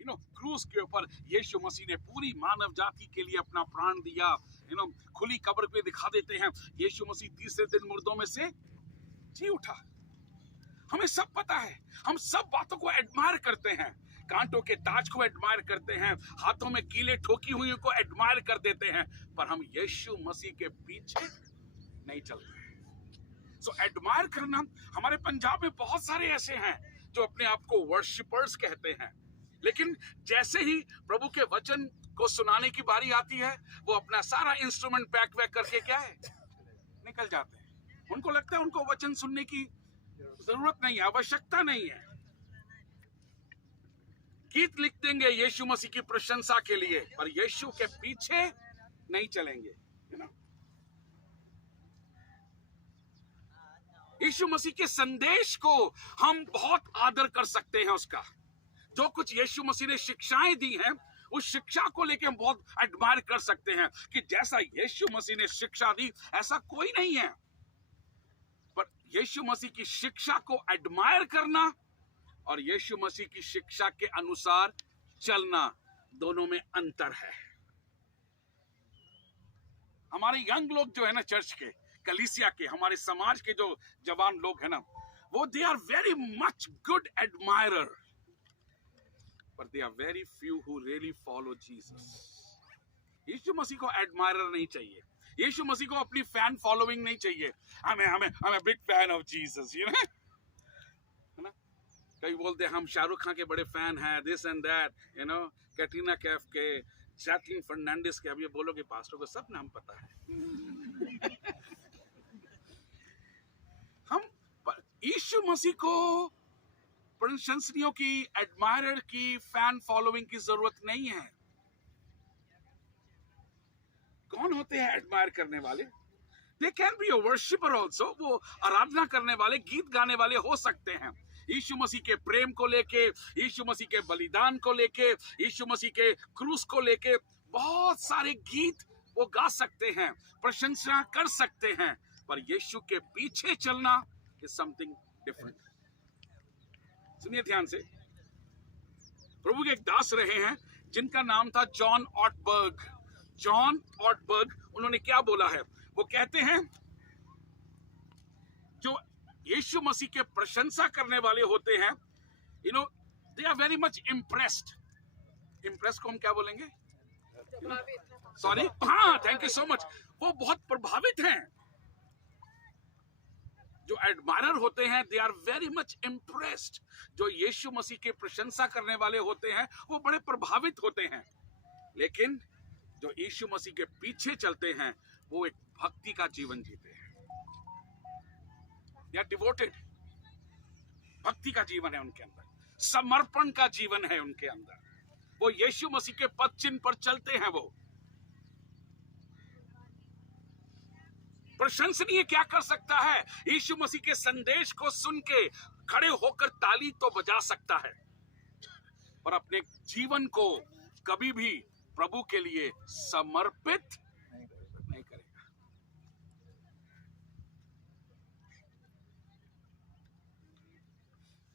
क्रूस के ऊपर यीशु मसीह ने पूरी मानव जाति के लिए अपना प्राण दिया। खुली कब्र पे दिखा देते हैं यीशु मसीह तीसरे दिन मुर्दों में से जी उठा। हमें सब पता है, हम सब बातों को एडमायर करते हैं, कांटों के ताज को एडमायर करते हैं, हाथों में कीले ठोकी हुई को एडमायर कर देते हैं, पर हम यीशु मसीह के पीछे नहीं चलते। सो एडमायर करना, हमारे पंजाब में बहुत सारे ऐसे हैं जो अपने आप को वर्शिपर्स कहते हैं, लेकिन जैसे ही प्रभु के वचन को सुनाने की बारी आती है वो अपना सारा इंस्ट्रूमेंट पैक वैक करके क्या है निकल जाते हैं। उनको लगता है उनको वचन सुनने की जरूरत नहीं है, आवश्यकता नहीं है। गीत लिख देंगे यीशु मसीह की प्रशंसा के लिए, पर यीशु के पीछे नहीं चलेंगे। यीशु मसीह के संदेश को हम बहुत आदर कर सकते हैं। उसका जो कुछ यीशु मसीह ने शिक्षाएं दी हैं, उस शिक्षा को लेकर हम बहुत एडमायर कर सकते हैं कि जैसा यीशु मसीह ने शिक्षा दी ऐसा कोई नहीं है। पर यीशु मसीह की शिक्षा को एडमायर करना और यीशु मसीह की शिक्षा के अनुसार चलना, दोनों में अंतर है। हमारे यंग लोग जो है ना, चर्च के, कलीसिया के, हमारे समाज के जो जवान लोग हैं ना, वो they are very much good admirer, but they are very few who really follow Jesus. यीशु मसीह को एडमायरर नहीं चाहिए, यीशु मसीह को अपनी फैन फॉलोइंग नहीं चाहिए। हमें बिग फैन ऑफ जीसस, है ना। कई बोलते हैं हम शाहरुख खान के बड़े फैन हैं, this and that, Katrina Kaif के, जैकलीन फर्नांडिस के। अब ये बोलोगे पास्टर को सब नाम पता है। हम यीशु मसीह को प्रशंसनीयों की, एडमायरर की, फैन फॉलोइंग की जरूरत नहीं है। कौन होते हैं एडमायर करने वाले? They can be a worshipper also. वो आराधना करने वाले, गीत गाने वाले हो सकते हैं। यीशु मसीह के प्रेम को लेके, यीशु मसीह के बलिदान को लेके, यीशु मसीह के क्रूस को लेके बहुत सारे गीत वो गा सकते हैं, प्रशंसा कर सकते हैं, पर यीशु के पीछे चलना इज समथिंग डिफरेंट। सुनिए ध्यान से, प्रभु के एक दास रहे हैं जिनका नाम था जॉन ऑटबर्ग। जॉन ऑटबर्ग, उन्होंने क्या बोला है? वो कहते हैं जो यीशु मसीह के प्रशंसा करने वाले होते हैं, they are very much impressed. Impress को हम क्या बोलेंगे? सॉरी, हाँ, थैंक यू सो मच। वो बहुत प्रभावित हैं। जो एडमायरर होते हैं, they are very much impressed. जो यीशु मसीह की प्रशंसा करने वाले होते हैं वो बड़े प्रभावित होते हैं। लेकिन जो यीशु मसीह के पीछे चलते हैं वो एक भक्ति का जीवन जीते हैं, या डिवोटेड। भक्ति का जीवन है उनके अंदर, समर्पण का जीवन है उनके अंदर। वो यीशु मसीह के पद चिन्ह पर चलते हैं। वो प्रशंसनीय क्या कर सकता है? यीशु मसीह के संदेश को सुन के खड़े होकर ताली तो बजा सकता है, पर अपने जीवन को कभी भी प्रभु के लिए समर्पित नहीं करेगा।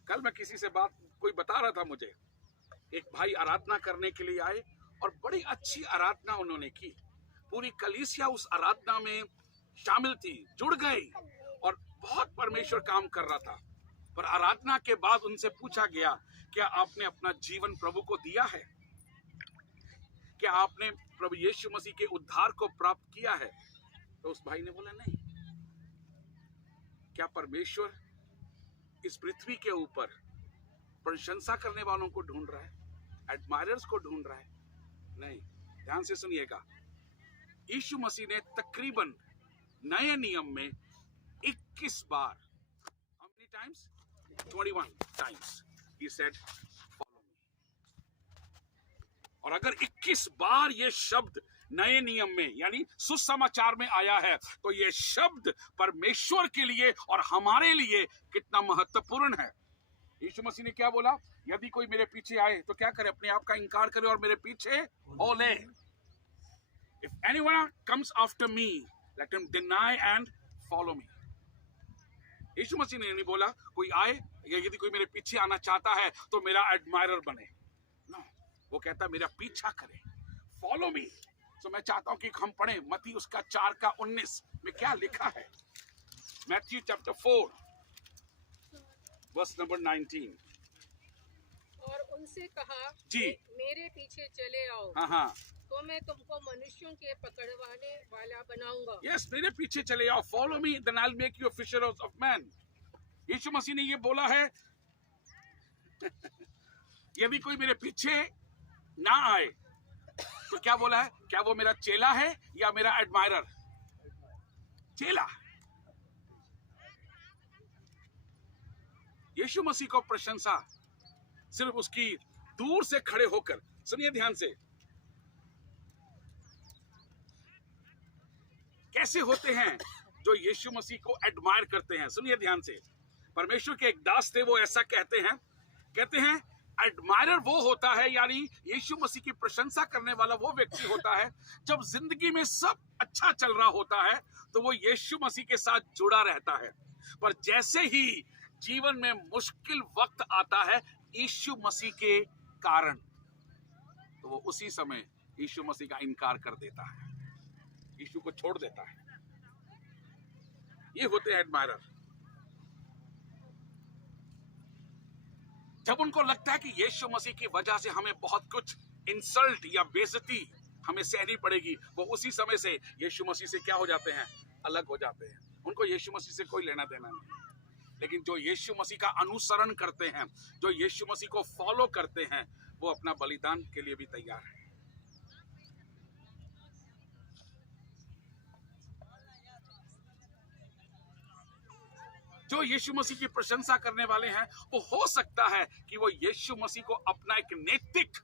कल मैं किसी से कोई बता रहा था मुझे, एक भाई आराधना करने के लिए आए और बड़ी अच्छी आराधना उन्होंने की। पूरी कलीसिया उस आराधना में शामिल थी, जुड़ गई और बहुत परमेश्वर काम कर रहा था। पर आराधना के बाद उनसे पूछा गया, क्या आपने अपना जीवन प्रभु को दिया है? क्या आपने प्रभु यीशु मसीह के उद्धार को प्राप्त किया है? तो उस भाई ने बोला नहीं। क्या परमेश्वर इस पृथ्वी के ऊपर प्रशंसा करने वालों को ढूंढ रहा है, एडमायरर्स को ढूंढ रहा है? नहीं। ध्यान से सुनिएगा, यीशु मसीह ने तकरीबन नए नियम में 21 बार, how many times? 21 times he said follow me। और अगर 21 बार ये शब्द नए नियम में यानी सुसमाचार में आया है, तो ये शब्द परमेश्वर के लिए और हमारे लिए कितना महत्वपूर्ण है। यीशु मसीह ने क्या बोला? यदि कोई मेरे पीछे आए तो क्या करे? अपने आप का इंकार करे और मेरे पीछे हो ले। If anyone comes after me, let him deny and follow me। यीशु मसीह ने नहीं बोला कोई आए या यदि कोई मेरे पीछे आना चाहता है तो मेरा एडमायरर बने। No। वो कहता मेरा पीछा करे, फॉलो मी। तो मैं चाहता हूं कि हम पढ़ें मत्ती उसका 4:19 में क्या लिखा है। Matthew chapter 4 verse number 19। और उनसे कहा जी। मेरे पीछे चले आओ, हाँ, तो मैं तुमको मनुष्यों के पकड़वाने वाला बनाऊंगा। यस, मेरे पीछे चले आओ, follow me, then I will make you a fisher of man. Yeshu Masih ने ये बोला है यदि कोई मेरे पीछे ना आए तो क्या बोला है, क्या वो मेरा चेला है या मेरा एडमायरर? चेला। यीशु मसीह को प्रशंसा सिर्फ उसकी दूर से खड़े होकर, सुनिए ध्यान से, कैसे होते हैं जो यीशु मसीह को एडमायर करते हैं। सुनिए ध्यान से, परमेश्वर के एक दास थे, वो ऐसा कहते हैं एडमायरर वो होता है, यानी यीशु मसीह की प्रशंसा करने वाला वो व्यक्ति होता है जब जिंदगी में सब अच्छा चल रहा होता है तो वो यीशु मसीह के साथ जुड़ा रहता है, पर जैसे ही जीवन में मुश्किल वक्त आता है यीशु मसीह के कारण, तो वो उसी समय यीशु मसीह का इनकार कर देता है, यीशु को छोड़ देता है। ये होते हैं एडमायरर। जब उनको लगता है कि यीशु मसीह की वजह से हमें बहुत कुछ इंसल्ट या बेइज्जती हमें सहनी पड़ेगी, वो उसी समय से यीशु मसीह से क्या हो जाते हैं, अलग हो जाते हैं। उनको यीशु मसीह से कोई लेना देना नहीं। लेकिन जो यीशु मसीह का अनुसरण करते हैं, जो यीशु मसीह को फॉलो करते हैं, वो अपना बलिदान के लिए भी तैयार है। जो यीशु मसीह की प्रशंसा करने वाले हैं, वो हो सकता है कि वो यीशु मसीह को अपना एक नैतिक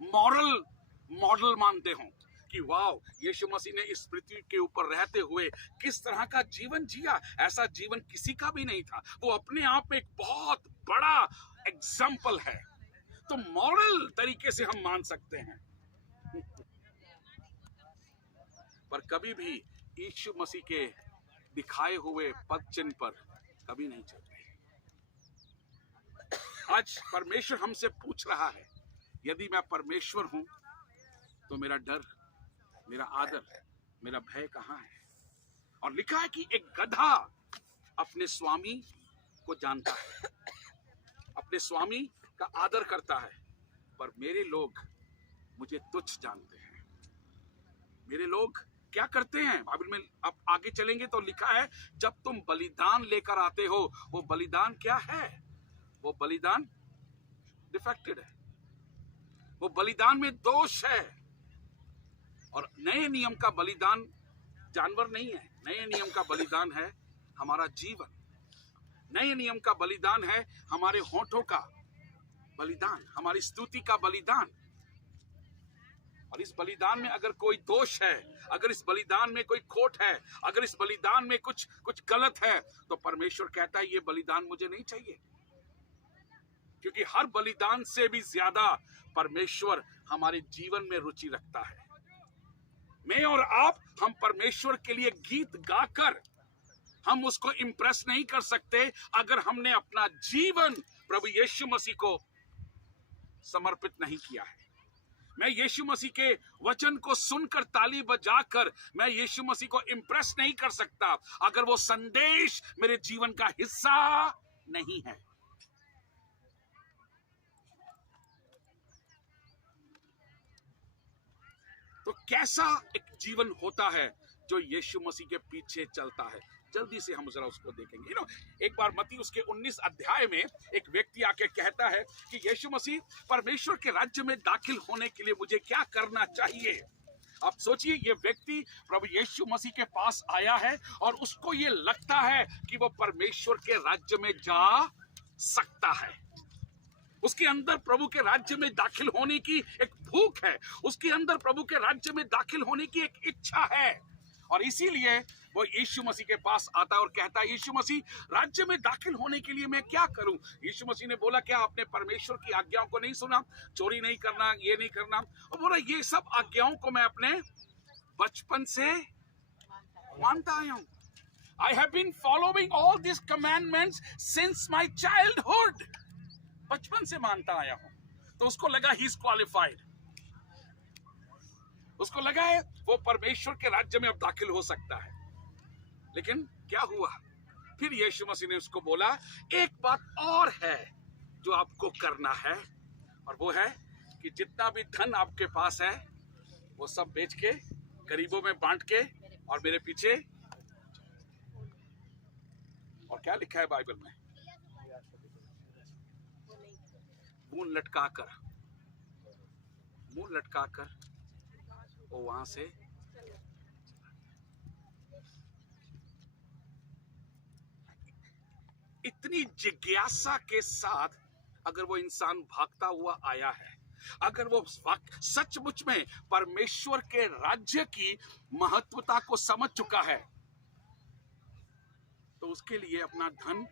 मॉडल मानते हों कि वाह, यीशु मसीह ने इस पृथ्वी के ऊपर रहते हुए किस तरह का जीवन जिया, ऐसा जीवन किसी का भी नहीं था। वो अपने आप में एक बहुत बड़ा एग्जाम्पल है। तो मॉरल तरीके से हम मान सकते हैं, पर कभी भी यीशु मसीह के दिखाए हुए पद चिन्ह पर कभी नहीं चलते। आज परमेश्वर हमसे पूछ रहा है, यदि मैं परमेश्वर हूं तो मेरा डर, मेरा आदर, मेरा भय कहां है? और लिखा है कि एक गधा अपने स्वामी को जानता है, अपने स्वामी का आदर करता है, पर मेरे लोग मुझे तुच्छ जानते हैं। मेरे लोग क्या करते हैं? बाइबल में आप आगे चलेंगे तो लिखा है, जब तुम बलिदान लेकर आते हो, वो बलिदान क्या है? वो बलिदान डिफेक्टेड है, वो बलिदान में दोष है। और नए नियम का बलिदान जानवर नहीं है, नए नियम का बलिदान है हमारा जीवन। नए नियम का बलिदान है हमारे होठों का बलिदान, हमारी स्तुति का बलिदान। और इस बलिदान में अगर कोई दोष है, अगर इस बलिदान में कोई खोट है, अगर इस बलिदान में कुछ गलत है, तो परमेश्वर कहता है ये बलिदान मुझे नहीं चाहिए। क्योंकि हर बलिदान से भी ज्यादा परमेश्वर हमारे जीवन में रुचि रखता है। मैं और आप, हम परमेश्वर के लिए गीत गाकर हम उसको इंप्रेस नहीं कर सकते अगर हमने अपना जीवन प्रभु यीशु मसीह को समर्पित नहीं किया है। मैं यीशु मसीह के वचन को सुनकर ताली बजाकर मैं यीशु मसीह को इंप्रेस नहीं कर सकता अगर वो संदेश मेरे जीवन का हिस्सा नहीं है। तो कैसा एक जीवन होता है जो यीशु मसीह के पीछे चलता है? जल्दी से हम जरा उसको देखेंगे। एक बार मत्ती उसके 19 अध्याय में एक व्यक्ति आके कहता है कि यीशु मसीह, परमेश्वर के राज्य में दाखिल होने के लिए मुझे क्या करना चाहिए? आप सोचिए, ये व्यक्ति प्रभु यीशु मसीह के पास आया है और उसको ये लगता है कि वो परमेश्वर के राज्य में जा सकता है। उसके अंदर प्रभु के राज्य में दाखिल होने की एक भूख है, उसके अंदर प्रभु के राज्य में दाखिल होने की एक इच्छा है। और इसीलिए वो यीशु मसीह के पास आता है और कहता है, यीशु मसीह, राज्य में दाखिल होने के लिए मैं क्या करूं? यीशु मसीह ने बोला, क्या आपने परमेश्वर की आज्ञाओं को नहीं सुना? चोरी नहीं करना, ये नहीं करना। और बोला, ये सब आज्ञाओं को मैं अपने बचपन से मानता आया हूं। I have been following all these commandments since my childhood. बचपन से मानता आया हूं। तो उसको लगा ही इज क्वालिफाइड, उसको लगा है वो परमेश्वर के राज्य में अब दाखिल हो सकता है। लेकिन क्या हुआ? फिर यीशु मसीह ने उसको बोला, एक बात और है जो आपको करना है, और वो है कि जितना भी धन आपके पास है वो सब बेच के गरीबों में बांट के और मेरे पीछे। और क्या लिखा है बाइबल में? मुंह लटकाकर वो वहां से इतनी जिज्ञासा के साथ अगर वो इंसान भागता हुआ आया है, अगर वो सचमुच में परमेश्वर के राज्य की महत्वता को समझ चुका है, तो उसके लिए अपना धन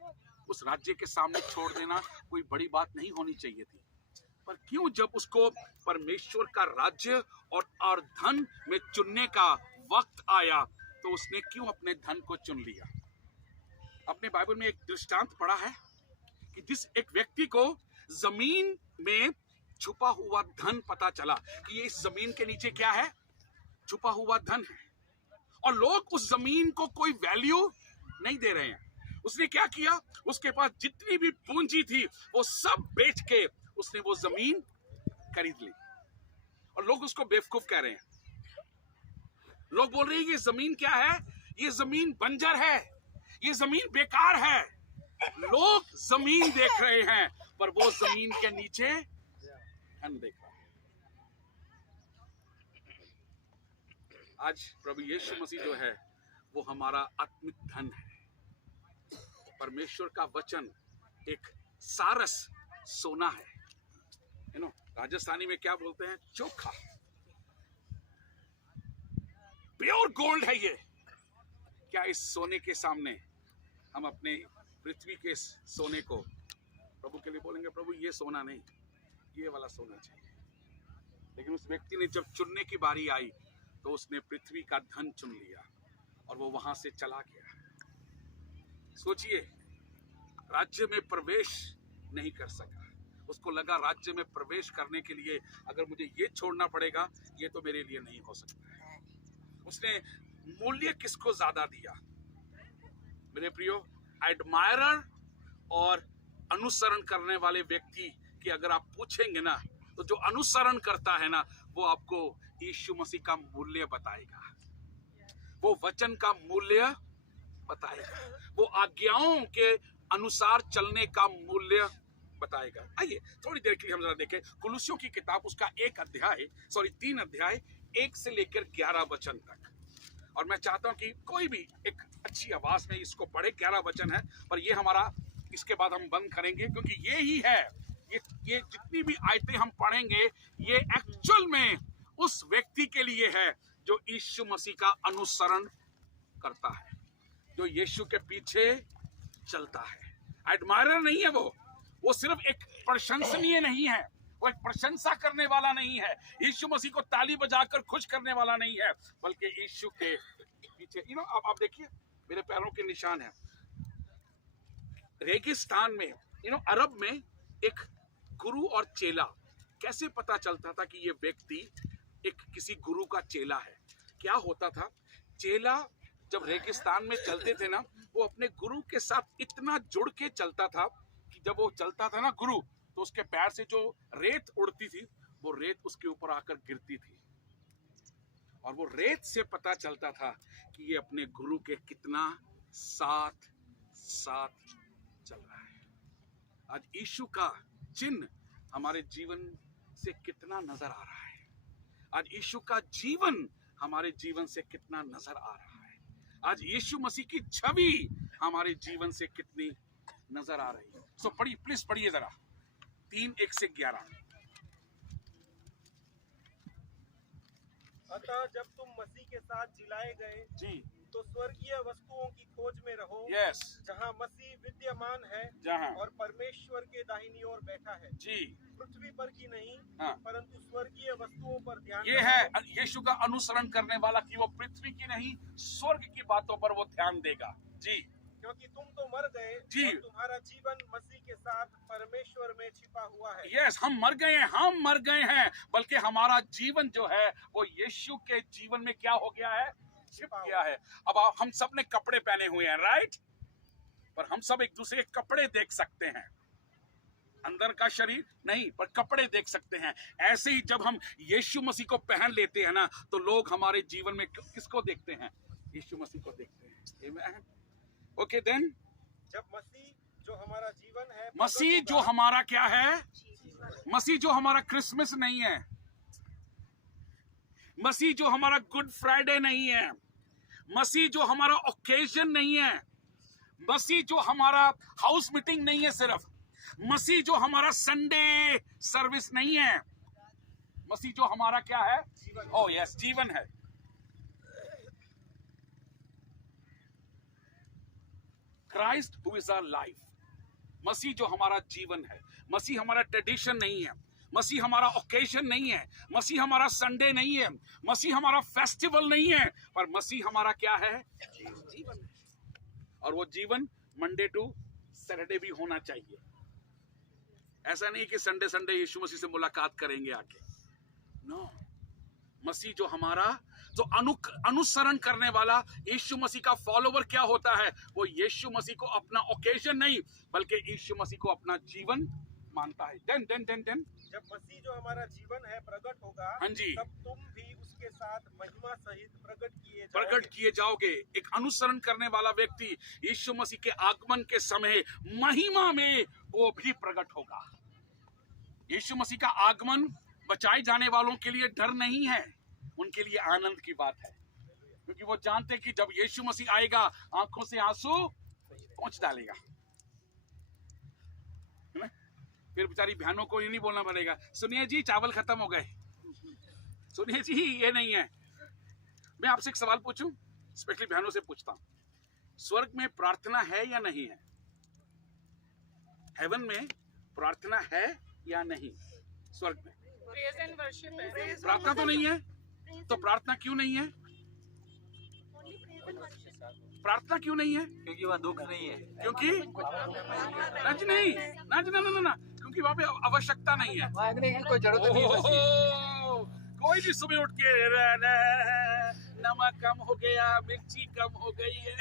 उस राज्य के सामने छोड़ देना कोई बड़ी बात नहीं होनी चाहिए थी। पर क्यों जब उसको परमेश्वर का राज्य और धन में चुनने का वक्त आया, तो उसने क्यों अपने धन को चुन लिया? अपने बाइबल में एक दृष्टांत पढ़ा है कि जिस एक व्यक्ति को जमीन में छुपा हुआ धन पता चला कि ये इस जमीन के नीचे क्या है, छुपा हुआ धन है, और लोग उस जमीन को कोई वैल्यू नहीं दे रहे हैं। उसने क्या किया? उसके पास जितनी भी पूंजी थी वो सब बेच के उसने वो जमीन खरीद ली, और लोग उसको बेवकूफ कह रहे हैं। लोग बोल रहे हैं ये जमीन क्या है? ये जमीन बंजर है, ये जमीन बेकार है। लोग जमीन देख रहे हैं पर वो जमीन के नीचे धन देख रहा है। आज प्रभु यीशु मसीह जो है वो हमारा आत्मिक धन है। परमेश्वर का वचन एक सारस सोना है। राजस्थानी में क्या बोलते हैं? चोखा, प्योर गोल्ड है ये। क्या इस सोने के सामने हम अपने पृथ्वी के सोने को प्रभु के लिए बोलेंगे, प्रभु ये सोना नहीं, ये वाला सोना चाहिए? लेकिन उस व्यक्ति ने जब चुनने की बारी आई तो उसने पृथ्वी का धन चुन लिया और वो वहां से चला गया। सोचिए, राज्य में प्रवेश नहीं कर सका। उसको लगा राज्य में प्रवेश करने के लिए अगर मुझे ये छोड़ना पड़ेगा, ये तो मेरे लिए नहीं हो सकता है। उसने मूल्य किसको ज्यादा दिया? मेरे प्रियो, एडमायरर और अनुसरण करने वाले व्यक्ति की अगर आप पूछेंगे ना, तो जो अनुसरण करता है ना, वो आपको यीशु मसीह का मूल्य बताएगा, वो वचन का मूल्य बताएगा, वो आज्ञाओं के अनुसार चलने का मूल्य बताएगा। आइए थोड़ी देर के लिए हम जरा देखें कुलुस्सियों की किताब, उसका 3 अध्याय 1 से लेकर 11 वचन तक। और मैं चाहता हूं कि कोई भी एक अच्छी आवाज में इसको पढ़े। 11 वचन है, पर ये हमारा, इसके बाद हम बंद करेंगे, क्योंकि ये ही है, ये जितनी भी आयतें हम पढ़ेंगे ये एक्चुअल में उस व्यक्ति के लिए है जो यीशु मसीह का अनुसरण करता है, जो यीशु के पीछे चलता है। एडमायरर नहीं है वो सिर्फ एक प्रशंसनीय नहीं है, वो एक प्रशंसा करने वाला नहीं है, यीशु मसीह को ताली बजाकर खुश करने वाला नहीं है, बल्कि यीशु के पीछे। आप देखिए, मेरे पैरों के निशान है। रेगिस्तान में, अरब में एक गुरु और चेला, कैसे पता चलता था कि ये व्यक्ति एक किसी गुरु का चेला है? क्या होता था, चेला जब रेगिस्तान में चलते थे ना, वो अपने गुरु के साथ इतना जुड़ के चलता था कि जब वो चलता था ना गुरु, तो उसके पैर से जो रेत उड़ती थी, वो रेत उसके ऊपर आकर गिरती थी, और वो रेत से पता चलता था कि ये अपने गुरु के कितना साथ चल रहा है। आज यीशु का चिन्ह हमारे जीवन से कितना नजर आ रहा है? आज यीशु का जीवन हमारे जीवन से कितना नजर आ रहा है? आज यीशु मसीह की छवि हमारे जीवन से कितनी नजर आ रही है? सो पढ़िए, प्लीज पढ़िए जरा 3:1 से 11। अतः जब तुम मसीह के साथ जिलाए गए जी, तो स्वर्गीय वस्तुओं की खोज में रहो, यस, जहाँ मसीह विद्यमान है, जहाँ और परमेश्वर के दाहिनी ओर बैठा है। जी, पृथ्वी पर की नहीं, हाँ, परंतु स्वर्गीय वस्तुओं पर ध्यान ये है यीशु का अनुसरण करने वाला कि वो पृथ्वी की नहीं, स्वर्ग की बातों पर वो ध्यान देगा। जी, क्योंकि तुम तो मर गए जी। और तुम्हारा जीवन मसीह के साथ परमेश्वर में छिपा हुआ है। यस, हम मर गए हैं, बल्कि हमारा जीवन जो है वो यीशु के जीवन में क्या हो गया है, छिप गया है। अब हम सब ने कपड़े पहने हुए हैं, राइट, पर हम सब एक दूसरे के कपड़े देख सकते हैं, अंदर का शरीर नहीं, पर कपड़े देख सकते हैं। ऐसे ही जब हम यीशु मसीह को पहन लेते हैं ना, तो लोग हमारे जीवन में किसको देखते हैं, यीशु मसीह को देखते हैं। आमेन। ओके देन, जब मसीह जो हमारा जीवन है, मसीह जो हमारा क्या है, मसीह जो हमारा क्रिसमस नहीं है, मसीह जो हमारा गुड फ्राइडे नहीं है, मसीह जो हमारा ओकेजन नहीं है, मसीह जो हमारा हाउस मीटिंग नहीं है, सिर्फ मसीह जो हमारा संडे सर्विस नहीं है, मसीह जो हमारा क्या है, ओ यस, जीवन है। Christ who is our life, Masih जो हमारा जीवन है, मसीह हमारा ट्रेडिशन नहीं है, मसीह हमारा ओकेजन नहीं है, मसीह हमारा संडे नहीं है, मसीह हमारा फेस्टिवल नहीं है, पर मसीह हमारा क्या है, जीवन है। और वो जीवन मंडे टू सैटरडे भी होना चाहिए। ऐसा नहीं कि संडे संडे यीशु मसीह से मुलाकात करेंगे आके, नो। मसीह जो हमारा, जो अनुसरण करने वाला यीशु मसीह का फॉलोवर क्या होता है, वो यीशु मसीह को अपना ओकेजन नहीं, बल्कि यीशु मसीह को अपना जीवन मानता है। देन देन देन देन जब मसीह जो हमारा जीवन है प्रकट होगा, हाँ जी, तब तुम भी उसके साथ महिमा सहित प्रकट किए जाओगे। एक अनुसरण करने वाला व्यक्ति यीशु मसीह के आगमन के समय महिमा में वो भी प्रकट होगा। यीशु मसीह का आगमन बचाए जाने वालों के लिए डर नहीं है, उनके लिए आनंद की बात है, क्योंकि वो जानते हैं कि जब यीशु मसीह आएगा आंखों से आंसू पोंछ डालेगा। फिर बेचारी बहनों को ये नहीं बोलना पड़ेगा, सुनिए जी चावल खत्म हो गए, सुनिए जी ये नहीं है। मैं आपसे एक सवाल पूछूं, स्पेशली बहनों से पूछता हूं, स्वर्ग में प्रार्थना है या नहीं है? हेवन में प्रार्थना है या नहीं? स्वर्ग में प्रार्थना तो नहीं है, तो प्रार्थना क्यों नहीं है? प्रार्थना क्यों नहीं है? क्योंकि वह दुख नहीं है, क्योंकि नज नहीं, नज ना, क्योंकि वहां पे आवश्यकता नहीं है, कोई जरूरत नहीं है। कोई भी सुबह उठ के नमक कम हो गया, मिर्ची कम हो गई है,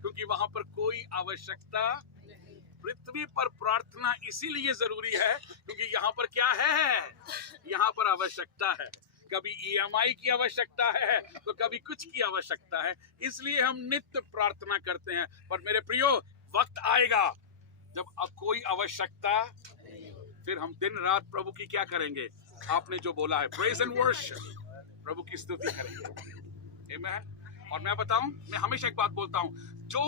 क्योंकि वहां पर कोई आवश्यकता। पृथ्वी पर प्रार्थना इसीलिए जरूरी है क्योंकि यहाँ पर क्या है, यहाँ पर आवश्यकता है। कभी EMI की आवश्यकता है तो कभी कुछ की आवश्यकता है, इसलिए हम नित्य प्रार्थना करते हैं। पर मेरे प्रियो, वक्त आएगा जब अब कोई आवश्यकता, फिर हम दिन रात प्रभु की क्या करेंगे? आपने जो बोला है, प्रेज एंड वर्शिप, प्रभु की स्तुति करेंगे। आमीन। और मैं बताऊं, मैं हमेशा एक बात बोलता हूं, जो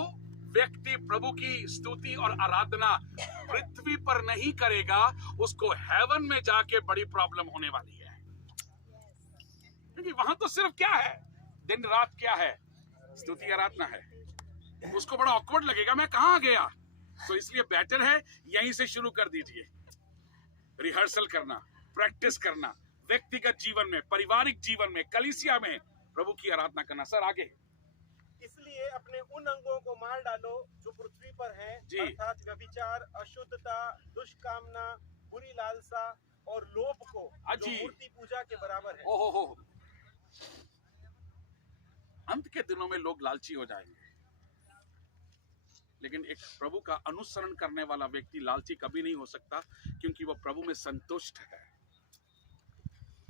व्यक्ति प्रभु की स्तुति और आराधना पृथ्वी पर नहीं करेगा, उसको हेवन में जाके बड़ी प्रॉब्लम होने वाली है, क्योंकि वहां तो सिर्फ क्या है, दिन रात क्या है, स्तुति आराधना है। उसको बड़ा ऑकवर्ड लगेगा, मैं कहां गया। तो इसलिए बेटर है यहीं से शुरू कर दीजिए, रिहर्सल करना, प्रैक्टिस करना, व्यक्तिगत जीवन में, पारिवारिक जीवन में, कलीसिया में प्रभु की आराधना करना। सर आगे। इसलिए अपने उन अंगों को मार डालो जो पृथ्वी पर हैं, अर्थात व्यभिचार, अशुद्धता, दुष्कामना, बुरी लालसा और लोभ को, जो मूर्ति पूजा के बराबर है। ओहो, अंत के दिनों में लोग लालची हो जाएंगे, लेकिन एक प्रभु का अनुसरण करने वाला व्यक्ति लालची कभी नहीं हो सकता, क्योंकि वो प्रभु में संतुष्ट है।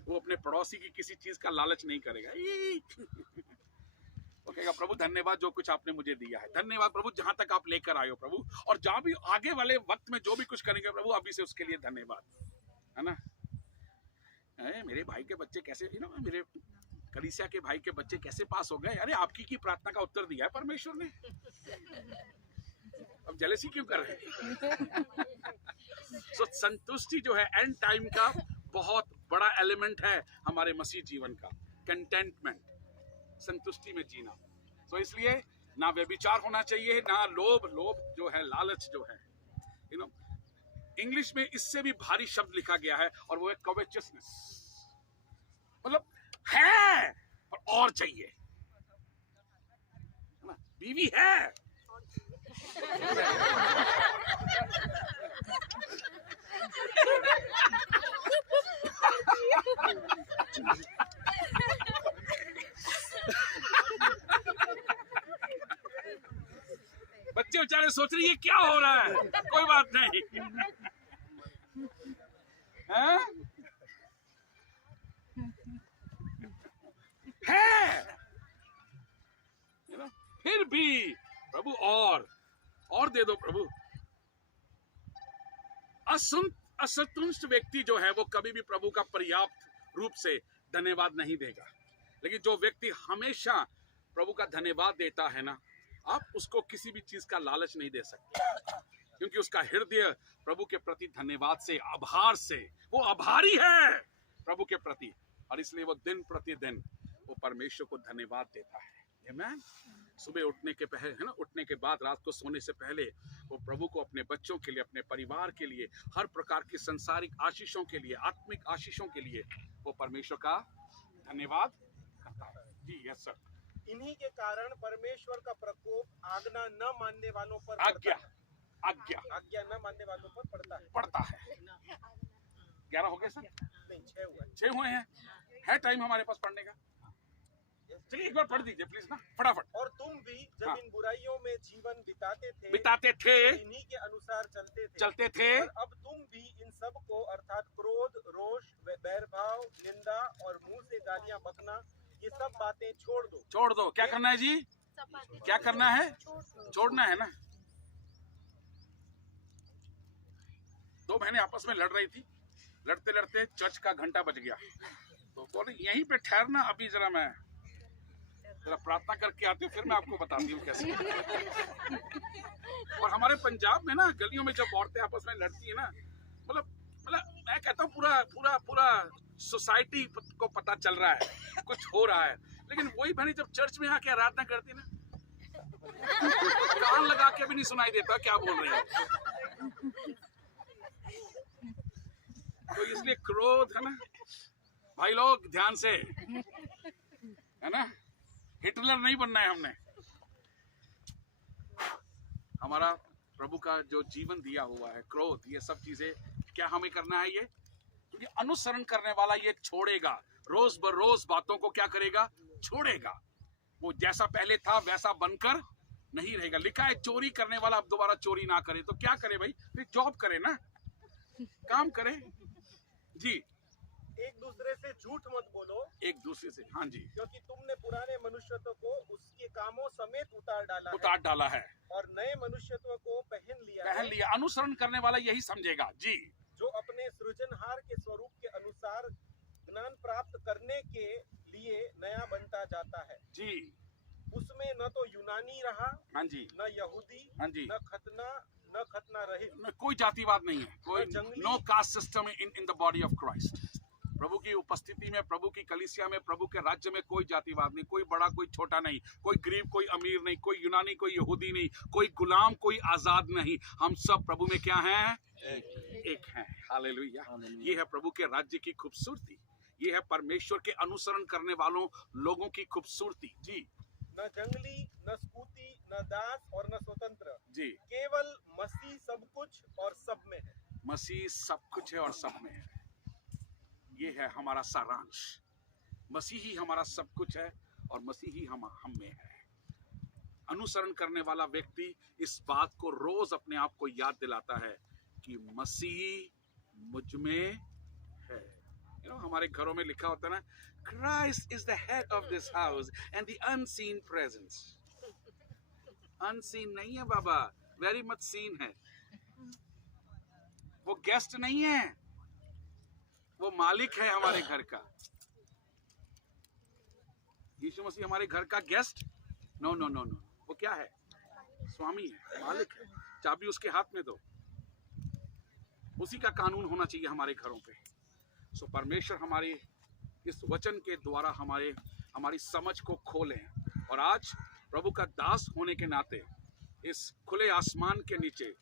वो अपने पड़ोसी की किसी चीज का लालच नहीं करेगा। वो कहेगा, प्रभु धन्यवाद जो कुछ आपने मुझे दिया है, धन्यवाद प्रभु जहां तक आप लेकर आए हो प्रभु, और जहां भी आगे वाले वक्त में जो भी कुछ करेंगे प्रभु, अभी से उसके लिए धन्यवाद, है ना। मेरे भाई के बच्चे कैसे, मेरे कलीसिया के भाई के बच्चे कैसे पास हो गए, अरे आपकी की प्रार्थना का उत्तर दिया है परमेश्वर ने, अब जेलसी क्यों कर रहे हैं? सो संतुष्टि जो है एंड टाइम का बहुत बड़ा एलिमेंट है हमारे मसीह जीवन का, कंटेंटमेंट, संतुष्टि में जीना। तो इसलिए ना व्यभिचार होना चाहिए, ना लोभ जो है, लालच जो है, इंग्लिश में इससे भी भारी शब्द लिखा गया है, और वो है कवेचियसनेस, मतलब है और चाहिए, है ना। बीवी है बच्चे बेचारे सोच रहे ये क्या हो रहा है, कोई बात नहीं है? फिर भी प्रभु और दे दो प्रभु। असंतुष्ट व्यक्ति जो है वो कभी भी प्रभु का पर्याप्त रूप से धन्यवाद नहीं देगा, लेकिन जो व्यक्ति हमेशा प्रभु का धन्यवाद देता है ना, आप उसको किसी भी चीज का लालच नहीं दे सकते, क्योंकि उसका हृदय प्रभु के प्रति धन्यवाद से, आभार से, वो आभारी है प्रभु के प्रति, और इसलिए वो दिन प्रतिदिन वो परमेश्वर को धन्यवाद देता है। आमीन। सुबह उठने के पहले है ना, उठने के बाद रात को सोने से पहले वो प्रभु को अपने बच्चों के लिए, अपने परिवार के लिए, हर प्रकार की संसारिक आशीषों के लिए, आत्मिक आशीषों के लिए वो परमेश्वर का धन्यवाद करता है। जी यस सर। इन्हीं के कारण परमेश्वर का प्रकोप आज्ञा न मानने वालों पर आज्ञा न मानने वालों पर पड़ता है। 11 हो गए सर? नहीं, 6 हुए हैं टाइम हमारे पास पढ़ने का। चलिए एक बार पढ़ दीजिए प्लीज ना, फटाफट। और तुम भी जब इन बुराइयों में जीवन बिताते थे इन्हीं के अनुसार चलते थे। और अब तुम भी इन सब को अर्थात क्रोध, रोष, बैरभाव, निंदा और मुंह से गालियां बकना, ये सब बातें छोड़ दो। क्या करना है जी? क्या करना है? छोड़ना है ना। 2 बहनें आपस में लड़ रही थी, लड़ते लड़ते चर्च का घंटा बज गया, तो बोले यहीं पे ठहरना, अभी जरा मैं प्रार्थना करके आती हूँ, फिर मैं आपको बताती हूँ कैसे। और हमारे पंजाब में ना गलियों में जब औरतें आपस में लड़ती है ना, मतलब मैं कहता हूँ पूरा सोसाइटी को पता चल रहा है कुछ हो रहा है, लेकिन वही बहनी जब चर्च में आके आराधना करती है ना, कान लगा के भी नहीं सुनाई देता क्या बोल रहे हैं। तो इसलिए क्रोध है ना भाई लोग, ध्यान से है ना, हिटलर नहीं बनना है हमने। हमारा प्रभु का जो जीवन दिया हुआ है, क्रोध, ये सब चीजें क्या हमें करना है? ये क्योंकि अनुसरण करने वाला ये छोड़ेगा, रोज बरोज बातों को क्या करेगा? छोड़ेगा। वो जैसा पहले था वैसा बनकर नहीं रहेगा। लिखा है चोरी करने वाला अब दोबारा चोरी ना करे, तो क्या करे भाई? फिर जॉब करे ना, काम करे। जी, एक दूसरे से झूठ मत बोलो, एक दूसरे से, हाँ जी, क्योंकि तुमने पुराने मनुष्यत्व को उसके कामों समेत उतार डाला है और नए मनुष्यत्व को पहन लिया। अनुसरण करने वाला यही समझेगा जी, जो अपने सृजनहार के स्वरूप के अनुसार ज्ञान प्राप्त करने के लिए नया बनता जाता है जी। उसमें न तो यूनानी रहा, हाँ जी, न यहूदी, हाँ जी, न खतना रहित, कोई जातिवाद नहीं है, कोई no caste system in the body of Christ. प्रभु की उपस्थिति में, प्रभु की कलीसिया में, प्रभु के राज्य में कोई जातिवाद नहीं, कोई बड़ा कोई छोटा नहीं, कोई गरीब कोई अमीर नहीं, कोई यूनानी कोई यहूदी नहीं, कोई गुलाम कोई आजाद नहीं। हम सब प्रभु में क्या हैं? एक हैं। हालेलुया। ये है प्रभु के राज्य की खूबसूरती, ये है परमेश्वर के अनुसरण करने वालों लोगों की खूबसूरती जी। न जंगली, न स्कूती, न दास और न स्वतंत्र जी, केवल मसीह सब कुछ और सब में है। मसीह सब कुछ है और सब में है। ये है हमारा सारांश। मसीह ही हमारा सब कुछ है और मसीह ही हम में है। अनुसरण करने वाला व्यक्ति इस बात को रोज अपने आप को याद दिलाता है कि मसीह मुझ में है। हमारे घरों में लिखा होता है ना, Christ is the head of this house and the unseen presence. Unseen नहीं है बाबा, very much seen है। वो गेस्ट नहीं है, वो मालिक है हमारे घर का। यीशु मसीह हमारे घर का guest? No no no no, वो क्या है? स्वामी है, मालिक है। चाबी उसके हाथ में दो। उसी का कानून होना चाहिए हमारे घरों पे। सो परमेश्वर हमारे इस वचन के द्वारा हमारी समझ को खोलें, और आज प्रभु का दास होने के नाते इस खुले आसमान के नीचे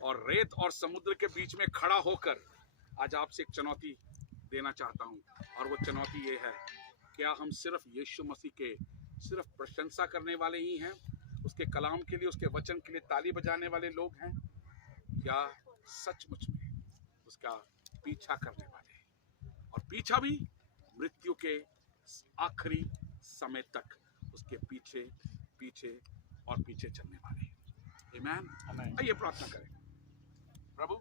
और रेत और समुद्र के बीच में खड़ा होकर आज आपसे एक चुनौती देना चाहता हूं, और वो चुनौती ये है, क्या हम सिर्फ यीशु मसीह के सिर्फ प्रशंसा करने वाले ही हैं, उसके कलाम के लिए, उसके वचन के लिए ताली बजाने वाले लोग हैं, या सचमुच में उसका पीछा करने वाले हैं, और पीछा भी मृत्यु के आखिरी समय तक उसके पीछे पीछे और पीछे चलने वाले हैं। आमीन। आइए प्रार्थना करें। प्रभु